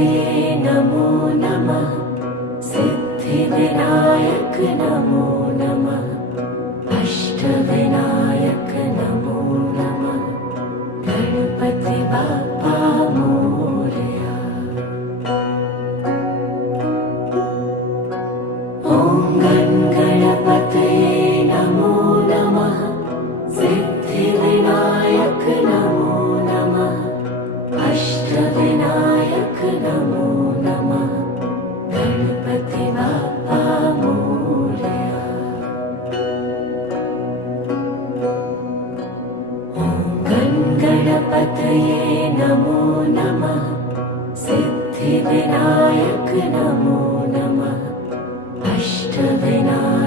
गणपतये नमो नमः। सिद्धिविनायक नमो नमः। अष्टविनायक नमो नमः। गणपति बाप्पा मोरया। ॐ गणपतये नमो नमः। सिद्धिविनायक नमो नमः। अष्टविनायक नमो नमः। गणपति बाप्पा मोरया। ॐ गणपतये नमो नमः। सिद्धिविनायक नमो नमः। अष्टविनायक